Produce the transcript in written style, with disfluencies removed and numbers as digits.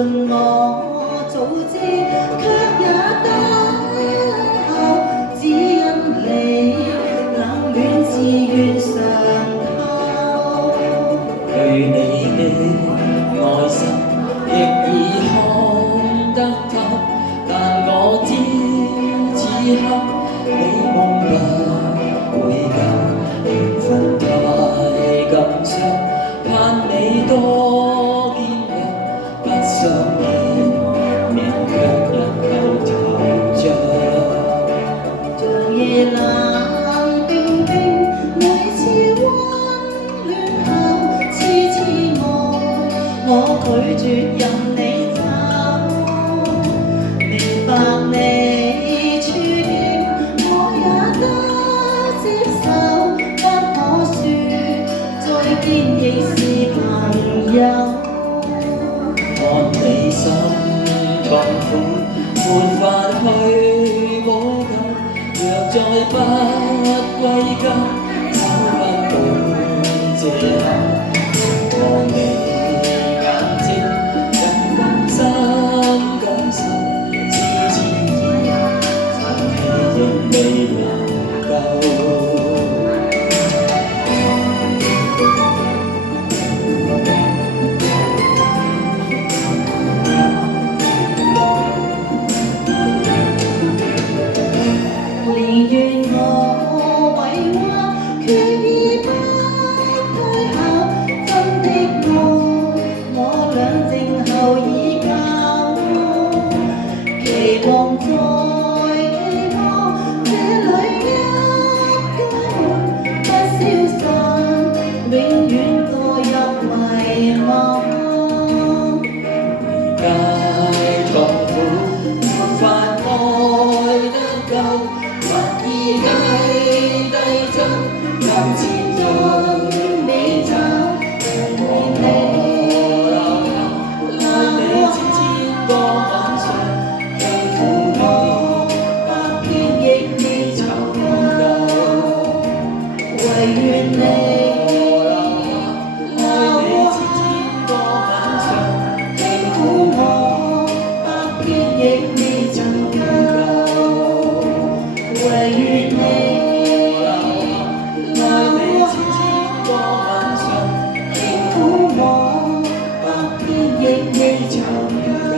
盡我早知，卻也等候，只因你冷暖自願常透。對你的愛心亦已看得透，但我知此刻你夢不會夠，緣分太感傷，盼你多堅強，不想見面卻日後惆悵。像夜冷冰冰，每次溫暖後痴痴我拒絕任你走，明白你處境，我也得接受，不可說再見亦是朋友。看你心痛苦，沒法去補救，若再不歸家，找不到藉口。望你眼睛，人更深感受，自然曾氣亦未能夠。寧願我委屈，決意不退後，真的愛我倆靜候已久，期望再期望，這裏一家不消散，永遠墮入迷惘。太痛苦，沒法愛得夠，不依低走，向前進未走，愛你愛你千千個晚上，卻苦我百遍亦未尋夠，唯願你。亦未曾夠，唯願你愛我千千個晚上，輕撫我百遍亦未曾夠。